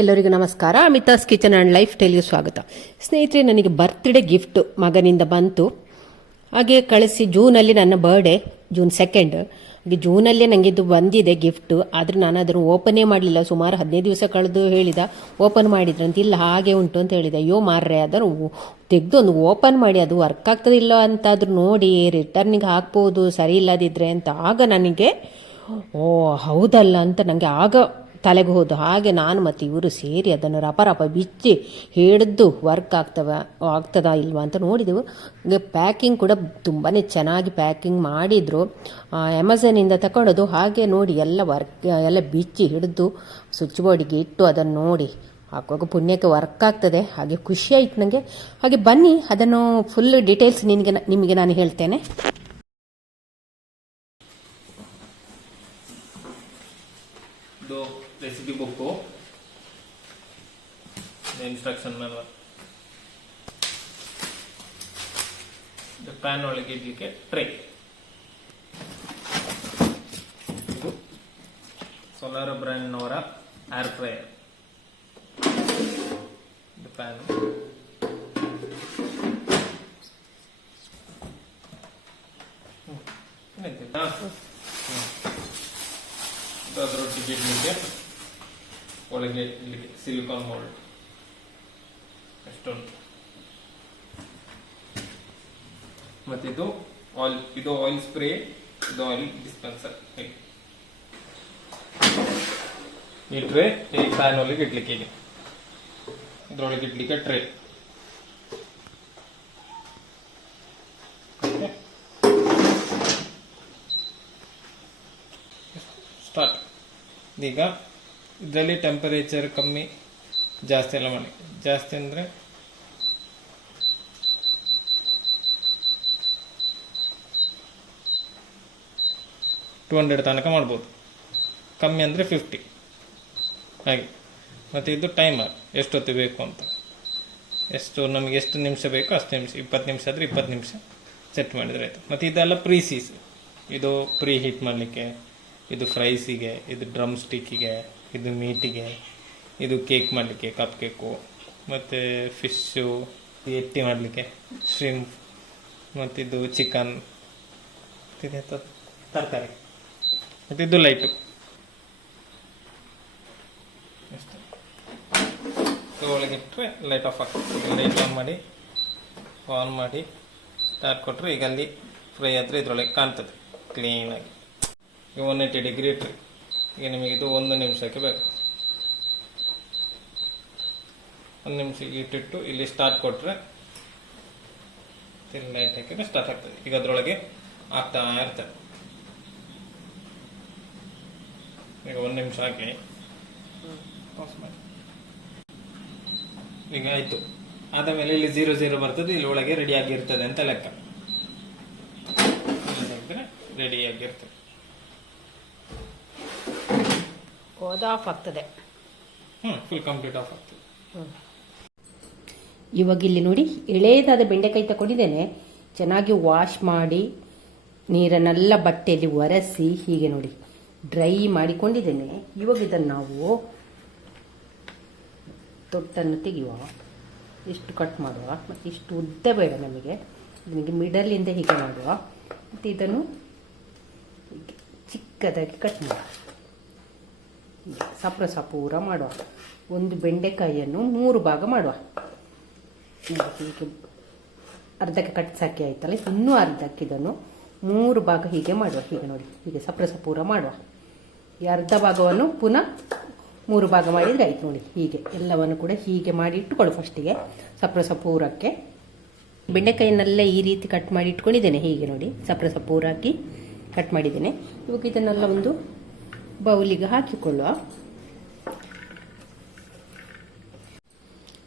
ಎಲ್ಲರಿಗೂ ನಮಸ್ಕಾರ. Amitha's kitchen and life ಸ್ಟೈಲ್ಗೆ ಸ್ವಾಗತ. ಸ್ನೇಹಿತರೆ, ನನಗೆ ಬರ್ತ್ಡೇ ಗಿಫ್ಟ್ ಮಗನಿಂದ ಬಂತು. ಹಾಗೆ ಕಳಿಸಿ ಜೂನಲ್ಲಿ ನನ್ನ ಬರ್ಡೇ, ಜೂನ್ 2. ಹಾಗೆ ಜೂನಲ್ಲೇ ನನಗೆ ಇದು ಬಂದಿದೆ ಗಿಫ್ಟು. ಆದರೆ ನಾನು ಅದನ್ನು ಓಪನೇ ಮಾಡಲಿಲ್ಲ. ಸುಮಾರು 15 ದಿವಸ ಕಳೆದು ಹೇಳಿದ ಓಪನ್ ಮಾಡಿದ್ರಂತ. ಇಲ್ಲ, ಹಾಗೆ ಉಂಟು ಅಂತ ಹೇಳಿದೆ. ಅಯ್ಯೋ ಮಾರ್ರೆ, ಅದನ್ನು ತೆಗೆದು ಒಂದು ಓಪನ್ ಮಾಡಿ ಅದು ವರ್ಕ್ ಆಗ್ತದಿಲ್ಲ ಅಂತಾದರೂ ನೋಡಿ ರಿಟರ್ನಿಗೆ ಹಾಕ್ಬೋದು ಸರಿ ಇಲ್ಲದಿದ್ದರೆ ಅಂತ. ಆಗ ನನಗೆ ಓ ಹೌದಲ್ಲ ಅಂತ ನನಗೆ ಆಗ ತಲೆಗೆ ಹೋದು. ಹಾಗೆ ನಾನು ಮತ್ತು ಇವರು ಸೇರಿ ಅದನ್ನು ರಪ ಬಿಚ್ಚಿ ಹಿಡಿದು ವರ್ಕ್ ಆಗ್ತದಾ ಇಲ್ವಾ ಅಂತ ನೋಡಿದೆವು. ಹಾಗೆ ಪ್ಯಾಕಿಂಗ್ ಕೂಡ ತುಂಬಾ ಚೆನ್ನಾಗಿ ಪ್ಯಾಕಿಂಗ್ ಮಾಡಿದರು. ಅಮೆಝಾನಿಂದ ತಗೊಂಡದು. ಹಾಗೆ ನೋಡಿ ಎಲ್ಲ ಬಿಚ್ಚಿ ಹಿಡಿದು ಸ್ವಿಚ್ ಬೋರ್ಡಿಗೆ ಇಟ್ಟು ಅದನ್ನು ನೋಡಿ ಹಾಕುವಾಗ ಪುಣ್ಯಕ್ಕೆ ವರ್ಕ್ ಆಗ್ತದೆ. ಹಾಗೆ ಖುಷಿ ಆಯ್ತು ನನಗೆ. ಹಾಗೆ ಬನ್ನಿ ಅದನ್ನು ಫುಲ್ ಡೀಟೇಲ್ಸ್ ನಿಮಗೆ ನಾನು ಹೇಳ್ತೇನೆ. ಇದು recipe book, instruction manual, PAN ಒಳಗೆ ಇಡ್ಲಿಕ್ಕೆ ಟ್ರೇ, ಇದು ಸೋಲಾರ್ ಬ್ರ್ಯಾಂಡ್ನವರ ಏರ್ ಫ್ರೈಯರ್, ಇದು ಪ್ಯಾನ್, ರೊಟ್ಟಿಗೆ ಇಡ್ಲಿಕ್ಕೆ ಒಳಗೆ ಇಡ್ಲಿಕ್ಕೆ ಸಿಲಿಕಾನ್ ಮೋಲ್ಡ್ ಅಷ್ಟೊಂದು. ಮತ್ತೆ ಇದು ಆಯಿಲ್ ಸ್ಪ್ರೇ, ಇದು ಆಯಿಲ್ ಡಿಸ್ಪೆನ್ಸರ್. ಈ ಟ್ರೇ ಈ ಪ್ಯಾನ್ ಒಳಗೆ ಇಡ್ಲಿಕ್ಕೆ, ಹೀಗೆ ಇದ್ರೊಳಗೆ ಇಡ್ಲಿಕ್ಕೆ ಟ್ರೇ. ಸ್ಟಾರ್ಟ್. ಈಗ ಇದರಲ್ಲಿ ಟೆಂಪರೇಚರ್ ಕಮ್ಮಿ ಜಾಸ್ತಿ ಎಲ್ಲ ಮಾಡಿ. ಜಾಸ್ತಿ ಅಂದರೆ $200 ತನಕ ಮಾಡ್ಬೋದು. ಕಮ್ಮಿ ಅಂದರೆ 50 ಹಾಗೆ. ಮತ್ತು ಇದು ಟೈಮರ್, ಎಷ್ಟೊತ್ತು ಬೇಕು ಅಂತ, ನಮಗೆ ಎಷ್ಟು ನಿಮಿಷ ಬೇಕೋ ಅಷ್ಟು ನಿಮಿಷ. 20 ನಿಮಿಷ ಆದರೆ 20 ನಿಮಿಷ ಸೆಟ್ ಮಾಡಿದರೆ ಆಯಿತು. ಮತ್ತು ಇದೆಲ್ಲ ಪ್ರೀಸೀಸ್, ಇದು ಪ್ರೀ ಹೀಟ್ ಮಾಡಲಿಕ್ಕೆ, ಇದು ಫ್ರೈಸಿಗೆ, ಇದು ಡ್ರಮ್ ಸ್ಟಿಕ್ಕಿಗೆ, ಇದು ಮೀಟಿಗೆ, ಇದು ಕೇಕ್ ಮಾಡಲಿಕ್ಕೆ ಕಪ್ ಕೇಕು, ಮತ್ತು ಫಿಶ್ಶು ಎಟ್ಟಿ ಮಾಡಲಿಕ್ಕೆ ಶ್ರಿಂಪ್, ಮತ್ತಿದು ಚಿಕನ್, ತರಕಾರಿ, ಮತ್ತು ಇದು ಲೈಟು. ಒಳಗಿಟ್ಟರೆ ಲೈಟ್ ಆಫ್ ಆಗ್ತದೆ. ಲೈಟ್ ಆನ್ ಮಾಡಿ ಸ್ಟಾರ್ಟ್ ಕೊಟ್ಟರೆ ಈಗ ಅಲ್ಲಿ ಫ್ರೈ ಆದರೆ ಇದರೊಳಗೆ ಕಾಣ್ತದೆ ಕ್ಲೀನಾಗಿ. 180 ಡಿಗ್ರಿ ಇಟ್ಟರೆ ಈಗ ನಿಮಗೆ ಇದು 1 ನಿಮಿಷಕ್ಕೆ ಬೇಕು. 1 ನಿಮಿಷಕ್ಕೆ ಇಟ್ಟಿಟ್ಟು ಇಲ್ಲಿ ಸ್ಟಾರ್ಟ್ ಕೊಟ್ಟರೆ ಲೈಟ್ ಹಾಕಿದ್ರೆ ಸ್ಟಾರ್ಟ್ ಆಗ್ತದೆ. ಈಗ ಅದರೊಳಗೆ ಆಗ್ತಾ ಇರ್ತದೆ. ಈಗ 1 ನಿಮಿಷ ಹಾಕಿ ಪಾಸ್ ಮಾಡಿ. ಈಗ ಆಯಿತು. ಆದ ಮೇಲೆ ಇಲ್ಲಿ 00 ಬರ್ತದೆ. ಇಲ್ಲಿ ಒಳಗೆ ರೆಡಿ ಆಗಿರ್ತದೆ ಅಂತ ಲೆಕ್ಕ. ರೆಡಿ ಆಗಿರ್ತದೆ. ಆಫ್ ಆಗ್ತದೆ. ಫುಲ್ ಕಂಪ್ಲೀಟ್ ಆಫ್ ಆಗ್ತದೆ. ಇವಾಗ ಇಲ್ಲಿ ನೋಡಿ, ಎಳೆದಾದ ಬೆಂಡೆಕಾಯಿ ತಗೊಂಡಿದ್ದೇನೆ. ಚೆನ್ನಾಗಿ ವಾಶ್ ಮಾಡಿ ನೀರನ್ನೆಲ್ಲ ಬಟ್ಟೆಯಲ್ಲಿ ಒರೆಸಿ ಹೀಗೆ ನೋಡಿ ಡ್ರೈ ಮಾಡಿಕೊಂಡಿದ್ದೇನೆ. ಇವಾಗ ಇದನ್ನು ನಾವು ತೊಟ್ಟನ್ನು ತೆಗೆಯುವ. ಇಷ್ಟು ಕಟ್ ಮಾಡುವ. ಮತ್ತು ಇಷ್ಟು ಉದ್ದ ಬೇಡ ನಮಗೆ ಮಿಡಲಿಂದ ಹೀಗೆ ಮಾಡುವ. ಮತ್ತು ಇದನ್ನು ಚಿಕ್ಕದಾಗಿ ಕಟ್ ಮಾಡುವ. ಸಪೂರ ಮಾಡುವ. ಒಂದು ಬೆಂಡೆಕಾಯಿಯನ್ನು 3 ಭಾಗ ಮಾಡುವ. ಹೀಗೆ ಅರ್ಧಕ್ಕೆ ಕಟ್ಸಾಕಿ ಆಯ್ತಲ್ಲ, ಇನ್ನೂ ಅರ್ಧಕ್ಕೆ ಇದನ್ನು 3 ಭಾಗ ಹೀಗೆ ಮಾಡುವ. ಹೀಗೆ ನೋಡಿ, ಹೀಗೆ ಸಪೂರ ಮಾಡುವ. ಈ ಅರ್ಧ ಭಾಗವನ್ನು ಪುನಃ 3 ಭಾಗ ಮಾಡಿದರೆ ಆಯ್ತು ನೋಡಿ. ಹೀಗೆ ಎಲ್ಲವನ್ನು ಕೂಡ ಹೀಗೆ ಮಾಡಿ ಇಟ್ಟುಕೊಳ್ಳು. ಫಸ್ಟಿಗೆ ಸಪೂರಕ್ಕೆ ಬೆಂಡೆಕಾಯಿನೆಲ್ಲ ಈ ರೀತಿ ಕಟ್ ಮಾಡಿ ಇಟ್ಕೊಂಡಿದ್ದೇನೆ. ಹೀಗೆ ನೋಡಿ ಸಪೂರಾಕಿ ಕಟ್ ಮಾಡಿದ್ದೇನೆ. ಇವಾಗ ಇದನ್ನೆಲ್ಲ ಒಂದು ಬೌಲಿಗೆ ಹಾಕಿಕೊಳ್ಳುವ.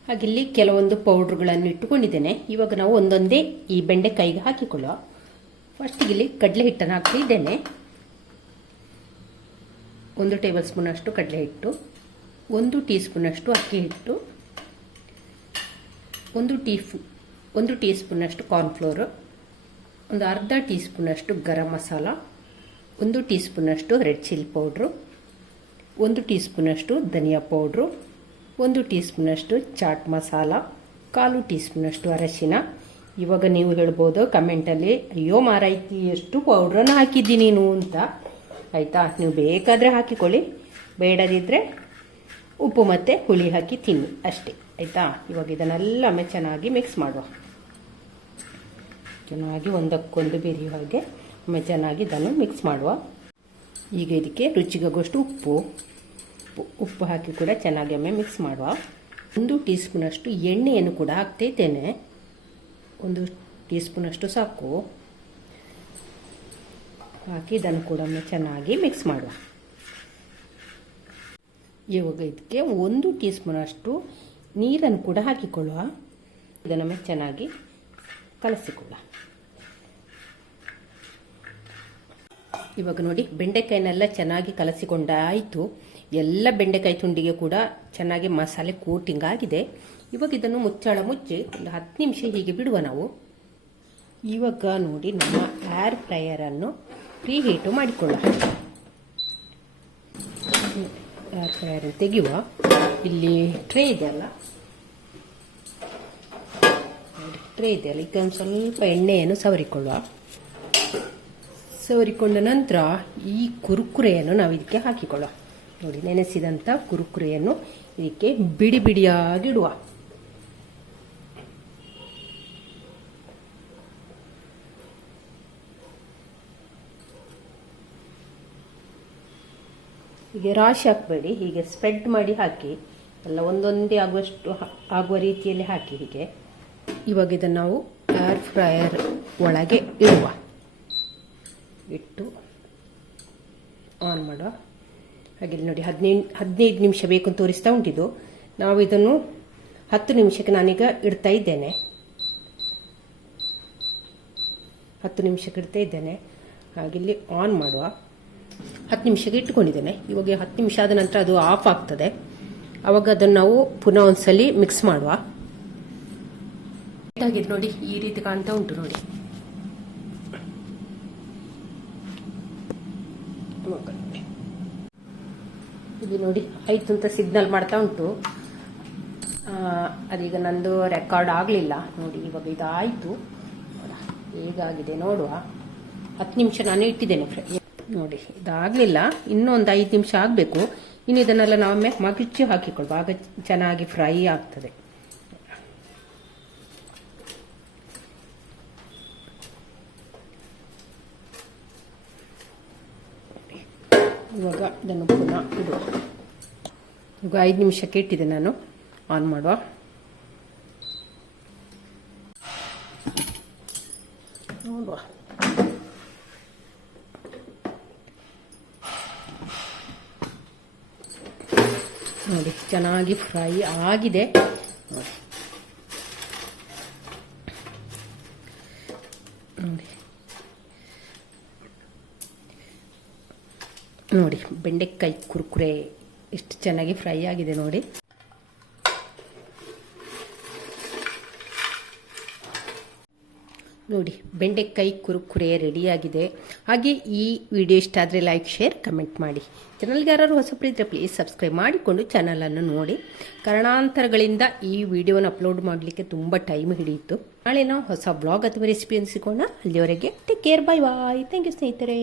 ಹಾಗೆ ಇಲ್ಲಿ ಕೆಲವೊಂದು ಪೌಡ್ರುಗಳನ್ನು ಇಟ್ಟುಕೊಂಡಿದ್ದೇನೆ. ಇವಾಗ ನಾವು ಒಂದೊಂದೇ ಈ ಬೆಂಡೆಕಾಯಿಗೆ ಹಾಕಿಕೊಳ್ಳುವ. ಫಸ್ಟಿಗೆ ಇಲ್ಲಿ ಕಡಲೆ ಹಿಟ್ಟನ್ನು ಹಾಕ್ತಿದ್ದೇನೆ. 1 ಟೇಬಲ್ ಸ್ಪೂನ್ ಅಷ್ಟು ಕಡಲೆ ಹಿಟ್ಟು, 1 ಟೀ ಸ್ಪೂನ್ ಅಷ್ಟು ಅಕ್ಕಿ ಹಿಟ್ಟು, 1 ಟೀ ಸ್ಪೂನ್ ಅಷ್ಟು ಕಾರ್ನ್ಫ್ಲೋರು, ಒಂದು ಅರ್ಧ ಟೀ ಸ್ಪೂನ್ ಅಷ್ಟು ಗರಂ ಮಸಾಲ, 1 ಟೀ ಸ್ಪೂನ್ ಅಷ್ಟು red chilli powder, 1 tea spoon ಅಷ್ಟು ಧನಿಯಾ ಪೌಡ್ರು, 1 ಟೀ ಸ್ಪೂನಷ್ಟು ಚಾಟ್ ಮಸಾಲ, 1/4 ಟೀ ಸ್ಪೂನಷ್ಟು ಅರಶಿನ. ಇವಾಗ ನೀವು ಹೇಳ್ಬೋದು ಕಮೆಂಟಲ್ಲಿ, ಅಯ್ಯೋ ಮಾರಾಯ್ತಿ ಎಷ್ಟು ಪೌಡ್ರನ್ನು ಹಾಕಿದ್ದಿ ನೀನು ಅಂತ. ಆಯಿತಾ, ನೀವು ಬೇಕಾದರೆ ಹಾಕಿಕೊಳ್ಳಿ, ಬೇಡದಿದ್ದರೆ ಉಪ್ಪು ಮತ್ತು ಹುಳಿ ಹಾಕಿ ತಿನ್ನಿ ಅಷ್ಟೇ. ಆಯಿತಾ, ಇವಾಗ ಇದನ್ನೆಲ್ಲ ಚೆನ್ನಾಗಿ ಮಿಕ್ಸ್ ಮಾಡುವ. ಚೆನ್ನಾಗಿ ಒಂದಕ್ಕೊಂದು ಬೆರೆಯುವ ಹಾಗೆ ಚೆನ್ನಾಗಿ ಇದನ್ನು ಮಿಕ್ಸ್ ಮಾಡುವ. ಈಗ ಇದಕ್ಕೆ ರುಚಿಗಾಗುವಷ್ಟು ಉಪ್ಪು ಹಾಕಿ ಕೂಡ ಚೆನ್ನಾಗಿ ಮಿಕ್ಸ್ ಮಾಡುವ. 1 ಟೀ ಸ್ಪೂನಷ್ಟು ಎಣ್ಣೆಯನ್ನು ಕೂಡ ಹಾಕ್ತಾ ಇದ್ದೇನೆ. 1 ಟೀ ಸ್ಪೂನಷ್ಟು ಸಾಕು. ಹಾಕಿ ಇದನ್ನು ಕೂಡ ಚೆನ್ನಾಗಿ ಮಿಕ್ಸ್ ಮಾಡುವ. ಇವಾಗ ಇದಕ್ಕೆ 1 ಟೀ ಸ್ಪೂನಷ್ಟು ನೀರನ್ನು ಕೂಡ ಹಾಕಿಕೊಳ್ಳುವ. ಇದನ್ನು ಚೆನ್ನಾಗಿ ಕಲಸಿಕೊಳ್ಳ. ಇವಾಗ ನೋಡಿ, ಬೆಂಡೆಕಾಯಿನೆಲ್ಲ ಚೆನ್ನಾಗಿ ಕಲಸಿಕೊಂಡಾಯಿತು. ಎಲ್ಲ ಬೆಂಡೆಕಾಯಿ ತುಂಡಿಗೆ ಕೂಡ ಚೆನ್ನಾಗಿ ಮಸಾಲೆ ಕೋಟಿಂಗ್ ಆಗಿದೆ. ಇವಾಗ ಇದನ್ನು ಮುಚ್ಚಿ ಒಂದು 10 ನಿಮಿಷ ಹೀಗೆ ಬಿಡುವ ನಾವು. ಇವಾಗ ನೋಡಿ, ನಮ್ಮ ಏರ್ ಫ್ರೈಯರನ್ನು ಪ್ರೀ ಹೀಟು ಮಾಡಿಕೊಳ್ಳುವ. ಏರ್ ಫ್ರೈಯರನ್ನು ತೆಗೆಯುವ. ಇಲ್ಲಿ ಟ್ರೇ ಇದೆಯಲ್ಲ, ಈಗ ಒಂದು ಸ್ವಲ್ಪ ಎಣ್ಣೆಯನ್ನು ಸವರಿಕೊಳ್ಳುವ. ಸವರಿಕೊಂಡ ನಂತರ ಈ ಕುರುಕುರೆಯನ್ನು ನಾವು ಇದಕ್ಕೆ ಹಾಕಿಕೊಳ್ಳುವ. ನೋಡಿ, ನೆನೆಸಿದಂಥ ಕುರುಕುರೆಯನ್ನು ಇದಕ್ಕೆ ಬಿಡಿ ಬಿಡಿಯಾಗಿಡುವ. ಹೀಗೆ ರಾಶಿ ಹಾಕಬೇಡಿ, ಹೀಗೆ ಸ್ಪ್ರೆಡ್ ಮಾಡಿ ಹಾಕಿ, ಎಲ್ಲ ಒಂದೊಂದೇ ಆಗುವ ರೀತಿಯಲ್ಲಿ ಹಾಕಿ ಹೀಗೆ. ಇವಾಗ ಇದನ್ನು ನಾವು ಏರ್ ಫ್ರೈಯರ್ ಒಳಗೆ ಇಡುವ. ಇಟ್ಟು ಆನ್ ಮಾಡುವ. ಹಾಗೆ ನೋಡಿ, 15 ನಿಮಿಷ ಬೇಕು ಅಂತ ತೋರಿಸ್ತಾ ಉಂಟಿದ್ದು. ನಾವು ಇದನ್ನು 10 ನಿಮಿಷಕ್ಕೆ ನಾನೀಗ ಇಡ್ತಾ ಇದ್ದೇನೆ. 10 ನಿಮಿಷಕ್ಕೆ ಇಡ್ತಾ ಇದ್ದೇನೆ. ಹಾಗೆ ಇಲ್ಲಿ ಆನ್ ಮಾಡುವ. 10 ನಿಮಿಷಕ್ಕೆ ಇಟ್ಟುಕೊಂಡಿದ್ದೇನೆ. ಇವಾಗ 10 ನಿಮಿಷ ಆದ ನಂತರ ಅದು ಆಫ್ ಆಗ್ತದೆ. ಆವಾಗ ಅದನ್ನು ನಾವು ಪುನಃ ಒಂದ್ಸಲಿ ಮಿಕ್ಸ್ ಮಾಡುವ. ಹಾಗೆ ನೋಡಿ, ಈ ರೀತಿ ಕಾಣ್ತಾ ಉಂಟು ನೋಡಿ. ಇಲ್ಲಿ ನೋಡಿ, ಆಯ್ತು ಅಂತ ಸಿಗ್ನಲ್ ಮಾಡ್ತಾ ಉಂಟು. ಅದೀಗ ನಂದು ರೆಕಾರ್ಡ್ ಆಗಲಿಲ್ಲ ನೋಡಿ. ಇವಾಗ ಇದಾಯಿತು, ಹೇಗಾಗಿದೆ ನೋಡುವ. 10 ನಿಮಿಷ ನಾನು ಇಟ್ಟಿದ್ದೇನೆ ನೋಡಿ. ಇದಾಗಲಿಲ್ಲ, ಇನ್ನೊಂದು 5 ನಿಮಿಷ ಆಗಬೇಕು. ಇನ್ನು ಇದನ್ನೆಲ್ಲ ನಾವೊಮ್ಮೆ ಮಗುಚಿ ಹಾಕಿಕೊಳ್ಬ, ಆಗ ಚೆನ್ನಾಗಿ ಫ್ರೈ ಆಗ್ತದೆ. ಇವಾಗ ಇದನ್ನು ಪುನಃ ಇಡುವ. ಈಗ 5 ನಿಮಿಷಕ್ಕೆ ಇಟ್ಟಿದೆ ನಾನು. ಆನ್ ಮಾಡುವ. ನೋಡುವ. ನೋಡಿ, ಚೆನ್ನಾಗಿ ಫ್ರೈ ಆಗಿದೆ ನೋಡಿ. ನೋಡಿ, ಬೆಂಡೆಕಾಯಿ ಕುರುಕುರೆ ಎಷ್ಟು ಚೆನ್ನಾಗಿ ಫ್ರೈ ಆಗಿದೆ ನೋಡಿ. ನೋಡಿ, ಬೆಂಡೆಕಾಯಿ ಕುರುಕುರೆ ರೆಡಿಯಾಗಿದೆ. ಹಾಗೆ ಈ ವಿಡಿಯೋ ಇಷ್ಟ ಆದರೆ ಲೈಕ್, ಶೇರ್, ಕಮೆಂಟ್ ಮಾಡಿ. ಚಾನಲ್ಗೆ ಯಾರು ಹೊಸಬರಿದ್ದರೆ ಪ್ಲೀಸ್ ಸಬ್ಸ್ಕ್ರೈಬ್ ಮಾಡಿಕೊಂಡು ಚಾನಲನ್ನು ನೋಡಿ. ಕಾರಣಾಂತರಗಳಿಂದ ಈ ವಿಡಿಯೋನ ಅಪ್ಲೋಡ್ ಮಾಡಲಿಕ್ಕೆ ತುಂಬ ಟೈಮ್ ಹಿಡಿಯಿತು. ನಾಳೆ ನಾವು ಹೊಸ ಬ್ಲಾಗ್ ಅಥವಾ ರೆಸಿಪಿ ಅನಿಸಿಕೊಳ್ಳೋಣ. ಅಲ್ಲಿವರೆಗೆ take care, bye bye. Thank you ಸ್ನೇಹಿತರೆ.